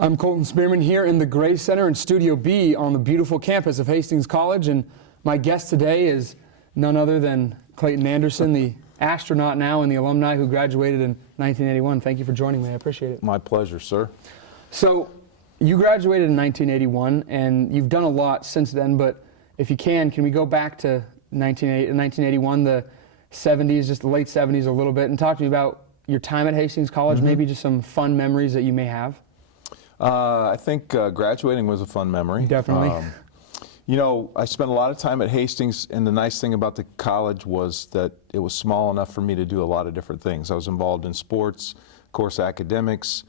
I'm Colton Spearman here in the Gray Center in Studio B on the beautiful campus of Hastings College, and my guest today is none other than Clayton Anderson, the astronaut now and the alumni who graduated in 1981. Thank you for joining me. I appreciate it. My pleasure, sir. So, you graduated in 1981, and you've done a lot since then, but if you can we go back to 1981, the 70s, just the late 70s a little bit, and talk to me about your time at Hastings College, maybe just some fun memories that you may have? I think graduating was a fun memory. Definitely. You know, I spent a lot of time at Hastings, and the nice thing about the college was that it was small enough for me to do a lot of different things. I was involved in sports, of course, academics,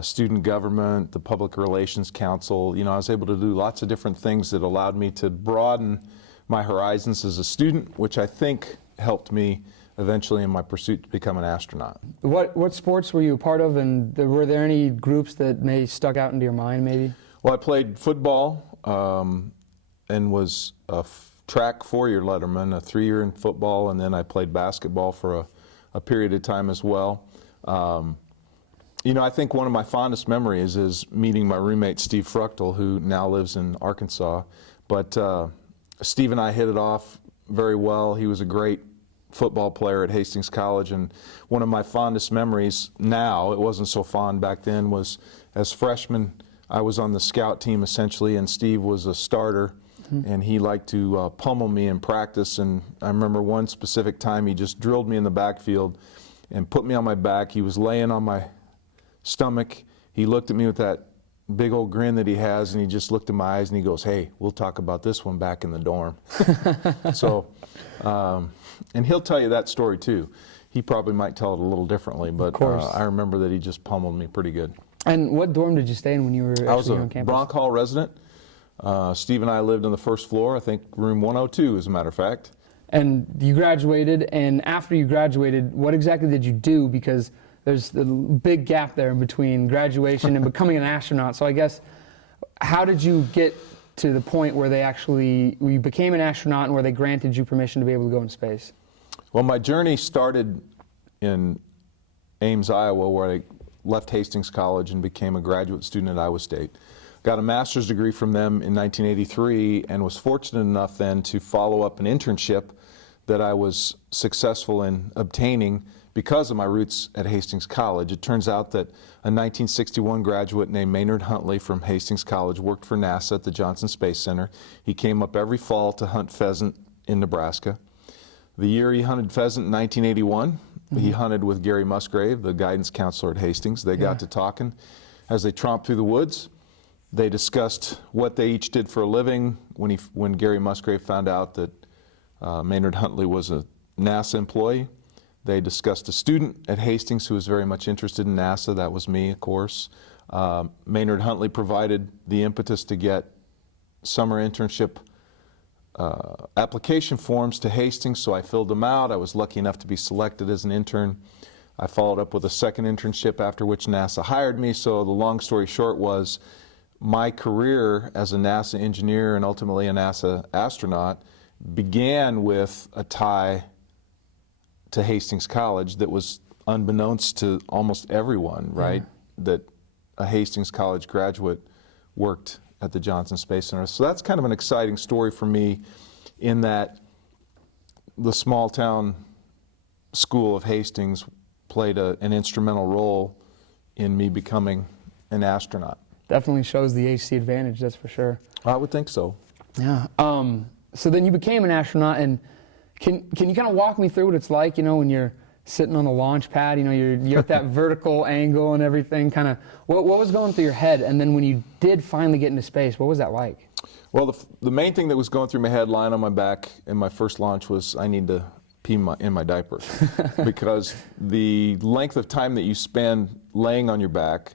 student government, the Public Relations Council. You know, I was able to do lots of different things that allowed me to broaden my horizons as a student, which I think helped me eventually in my pursuit to become an astronaut. What sports were you a part of, and were there any groups that may stuck out into your mind maybe? Well, I played football and was a track four-year letterman, a 3-year in football, and then I played basketball for a period of time as well. You know, I think one of my fondest memories is meeting my roommate Steve Fruchtel, who now lives in Arkansas. But Steve and I hit it off very well. He was a great football player at Hastings College, and one of my fondest memories now, it wasn't so fond back then, was as freshmen I was on the scout team essentially, and Steve was a starter, and he liked to pummel me in practice. And I remember one specific time he just drilled me in the backfield and put me on my back. He was laying on my stomach. He looked at me with that big old grin that he has, and he just looked in my eyes and he goes, "Hey, we'll talk about this one back in the dorm." So and he'll tell you that story too. He probably might tell it a little differently, but I remember that he just pummeled me pretty good. And what dorm did you stay in when you were actually on campus? I was a Bronc Hall resident. Steve and I lived on the first floor, I think room 102 as a matter of fact. And you graduated, and after you graduated, what exactly did you do? Because there's a big gap there between graduation and becoming an astronaut. So I guess, how did you get to the point where you became an astronaut and where they granted you permission to be able to go into space? Well, my journey started in Ames, Iowa, where I left Hastings College and became a graduate student at Iowa State. Got a master's degree from them in 1983 and was fortunate enough then to follow up an internship that I was successful in obtaining because of my roots at Hastings College. It turns out that a 1961 graduate named Maynard Huntley from Hastings College worked for NASA at the Johnson Space Center. He came up every fall to hunt pheasant in Nebraska. The year he hunted pheasant in 1981, he hunted with Gary Musgrave, the guidance counselor at Hastings. They got to talking. As they tromped through the woods, they discussed what they each did for a living. When Gary Musgrave found out that Maynard Huntley was a NASA employee, they discussed a student at Hastings who was very much interested in NASA. That was me, of course. Maynard Huntley provided the impetus to get summer internship application forms to Hastings, so I filled them out. I was lucky enough to be selected as an intern. I followed up with a second internship, after which NASA hired me. So the long story short was, my career as a NASA engineer and ultimately a NASA astronaut began with a tie to Hastings College that was unbeknownst to almost everyone, right? That a Hastings College graduate worked at the Johnson Space Center. So that's kind of an exciting story for me, in that the small town school of Hastings played an instrumental role in me becoming an astronaut. Definitely shows the HC advantage, that's for sure. I would think so. Yeah. So then you became an astronaut, and can you kind of walk me through what it's like, you know, when you're sitting on the launch pad, you know, you're at that vertical angle and everything, kind of, what was going through your head? And then when you did finally get into space, what was that like? Well, the main thing that was going through my head, lying on my back in my first launch, was I need to pee in my diaper. Because the length of time that you spend laying on your back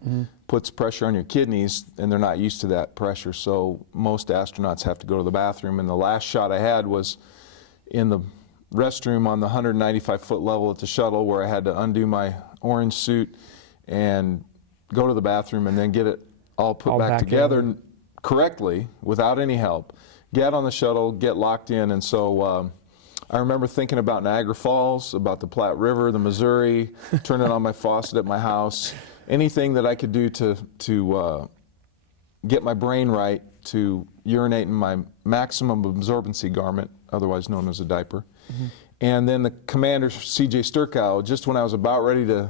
puts pressure on your kidneys, and they're not used to that pressure. So most astronauts have to go to the bathroom, and the last shot I had was in the restroom on the 195-foot level at the shuttle, where I had to undo my orange suit and go to the bathroom and then get it all put back together correctly without any help, get on the shuttle, get locked in. And so I remember thinking about Niagara Falls, about the Platte River, the Missouri, turning on my faucet at my house, anything that I could do to get my brain right to urinate in my maximum absorbency garment, otherwise known as a diaper. And then the commander, C.J. Sturkow, just when I was about ready to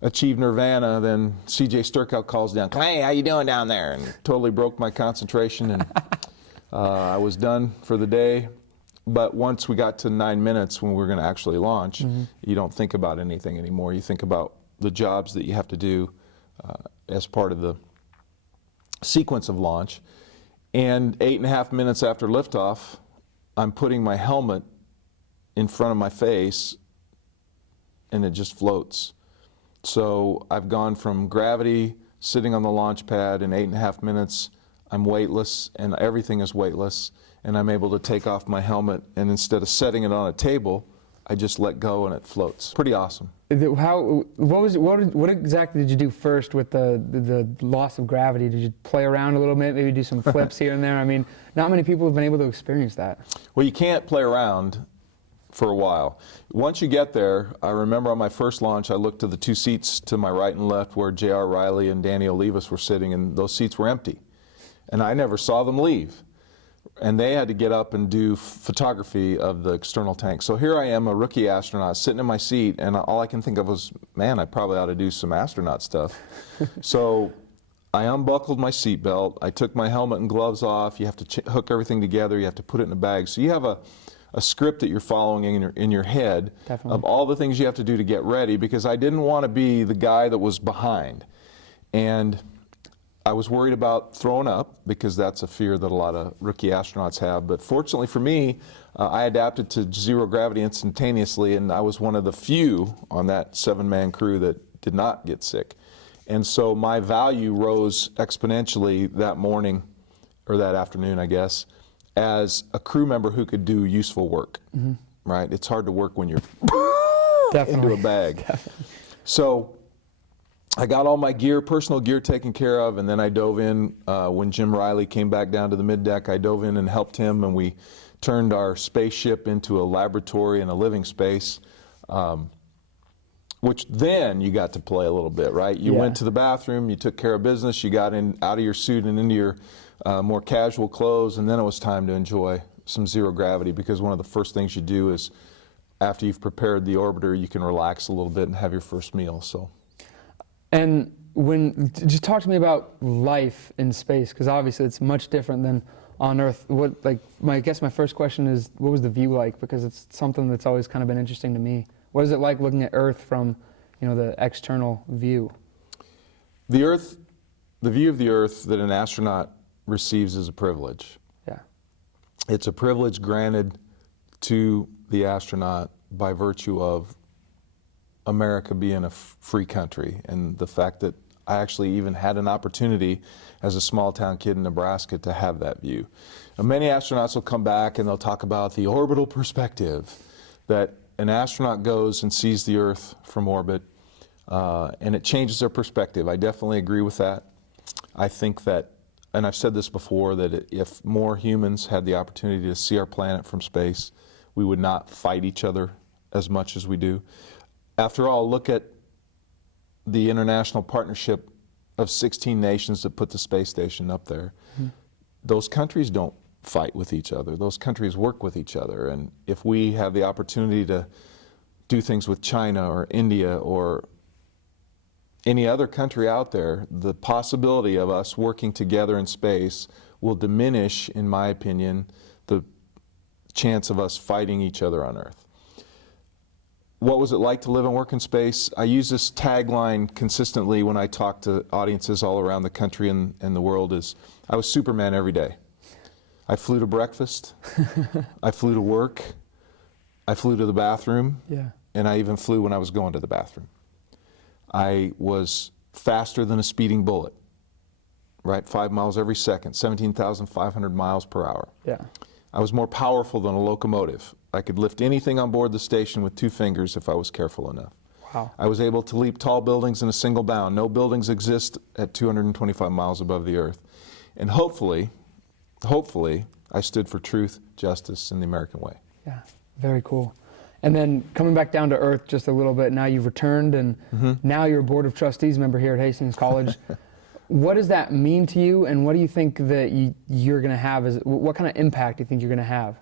achieve nirvana, then C.J. Sturkow calls down, "Clay, how you doing down there?" And totally broke my concentration, and I was done for the day. But once we got to 9 minutes when we were going to actually launch, you don't think about anything anymore. You think about the jobs that you have to do as part of the sequence of launch. And 8.5 minutes after liftoff, I'm putting my helmet in front of my face, and it just floats. So I've gone from gravity, sitting on the launch pad in 8.5 minutes, I'm weightless, and everything is weightless, and I'm able to take off my helmet, and instead of setting it on a table, I just let go and it floats. Pretty awesome. What exactly did you do first with the loss of gravity? Did you play around a little bit, maybe do some flips here and there? I mean, not many people have been able to experience that. Well, you can't play around for a while. Once you get there, I remember on my first launch, I looked to the two seats to my right and left where J.R. Riley and Danny Olivas were sitting, and those seats were empty. And I never saw them leave. And they had to get up and do photography of the external tank. So here I am, a rookie astronaut, sitting in my seat, and all I can think of was, man, I probably ought to do some astronaut stuff. So I unbuckled my seatbelt, I took my helmet and gloves off, you have to hook everything together, you have to put it in a bag. So you have a script that you're following in your head of all the things you have to do to get ready, because I didn't want to be the guy that was behind. And I was worried about throwing up, because that's a fear that a lot of rookie astronauts have. But fortunately for me, I adapted to zero gravity instantaneously, and I was one of the few on that 7-man crew that did not get sick. And so my value rose exponentially that morning, or that afternoon, I guess, as a crew member who could do useful work. Right? It's hard to work when you're into a bag. Definitely. So I got all my gear, personal gear taken care of, and then I dove in when Jim Riley came back down to the middeck. I dove in and helped him, and we turned our spaceship into a laboratory and a living space, which then you got to play a little bit, right? You went to the bathroom, you took care of business, you got out of your suit and into your more casual clothes, and then it was time to enjoy some zero gravity, because one of the first things you do is, after you've prepared the orbiter, you can relax a little bit and have your first meal. So. And just talk to me about life in space, because obviously it's much different than on Earth. I guess my first question is, what was the view like? Because it's something that's always kind of been interesting to me. What is it like looking at Earth from, the external view? The view of the Earth that an astronaut receives is a privilege. Yeah. It's a privilege granted to the astronaut by virtue of America being a free country, and the fact that I actually even had an opportunity as a small town kid in Nebraska to have that view. Now, many astronauts will come back and they'll talk about the orbital perspective, that an astronaut goes and sees the Earth from orbit, and it changes their perspective. I definitely agree with that. I think that, and I've said this before, that if more humans had the opportunity to see our planet from space, we would not fight each other as much as we do. After all, look at the international partnership of 16 nations that put the space station up there. Those countries don't fight with each other. Those countries work with each other. And if we have the opportunity to do things with China or India or any other country out there, the possibility of us working together in space will diminish, in my opinion, the chance of us fighting each other on Earth. What was it like to live and work in space? I use this tagline consistently when I talk to audiences all around the country and the world, is I was Superman every day. I flew to breakfast, I flew to work, I flew to the bathroom, and I even flew when I was going to the bathroom. I was faster than a speeding bullet, right? 5 miles every second, 17,500 miles per hour. Yeah. I was more powerful than a locomotive. I could lift anything on board the station with 2 fingers if I was careful enough. Wow. I was able to leap tall buildings in a single bound. No buildings exist at 225 miles above the Earth. And hopefully, I stood for truth, justice, and the American way. Yeah, very cool. And then coming back down to Earth just a little bit, now you've returned, and now you're a Board of Trustees member here at Hastings College. What does that mean to you, and what do you think that you're going to have? What kind of impact do you think you're going to have?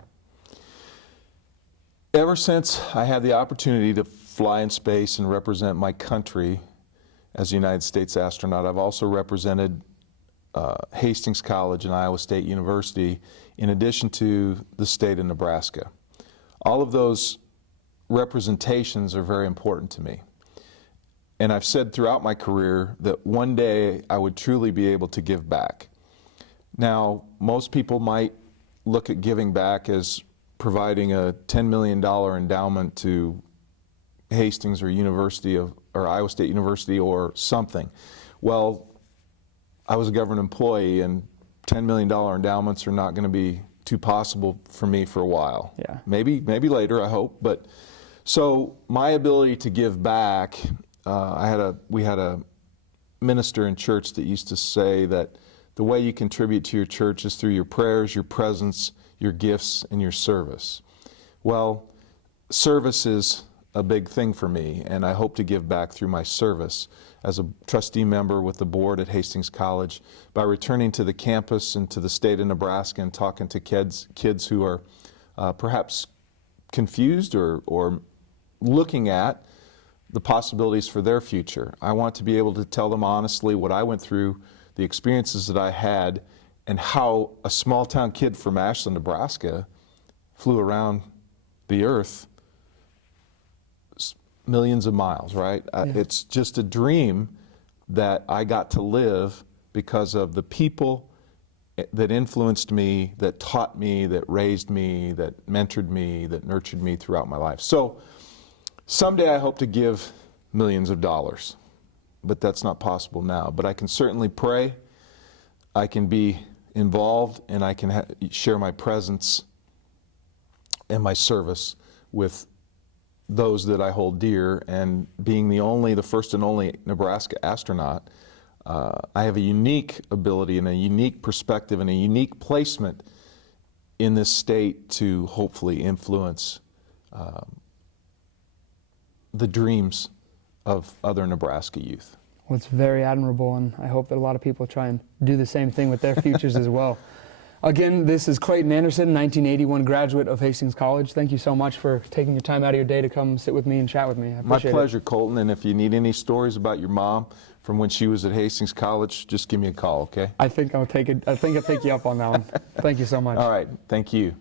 Ever since I had the opportunity to fly in space and represent my country as a United States astronaut, I've also represented Hastings College and Iowa State University, in addition to the state of Nebraska. All of those representations are very important to me. And I've said throughout my career that one day I would truly be able to give back. Now, most people might look at giving back as providing a $10 million endowment to Hastings or Iowa State University or something. Well, I was a government employee, and $10 million endowments are not going to be too possible for me for a while. Yeah. Maybe later, I hope. But so my ability to give back, we had a minister in church that used to say that the way you contribute to your church is through your prayers, your presence, your gifts, and your service. Well, service is a big thing for me, and I hope to give back through my service as a trustee member with the board at Hastings College by returning to the campus and to the state of Nebraska and talking to kids who are perhaps confused or looking at the possibilities for their future. I want to be able to tell them honestly what I went through, the experiences that I had, and how a small town kid from Ashland, Nebraska flew around the earth millions of miles, right? Yeah. It's just a dream that I got to live because of the people that influenced me, that taught me, that raised me, that mentored me, that nurtured me throughout my life. So someday I hope to give millions of dollars, but that's not possible now. But I can certainly pray, I can be involved, and I can share my presence and my service with those that I hold dear. And being the first and only Nebraska astronaut, I have a unique ability and a unique perspective and a unique placement in this state to hopefully influence the dreams of other Nebraska youth. Well, it's very admirable, and I hope that a lot of people try and do the same thing with their futures as well. Again, this is Clayton Anderson, 1981 graduate of Hastings College. Thank you so much for taking your time out of your day to come sit with me and chat with me. I appreciate it. My pleasure, Colton. And if you need any stories about your mom from when she was at Hastings College, just give me a call, okay? I think I'll take you up on that one. Thank you so much. All right. Thank you.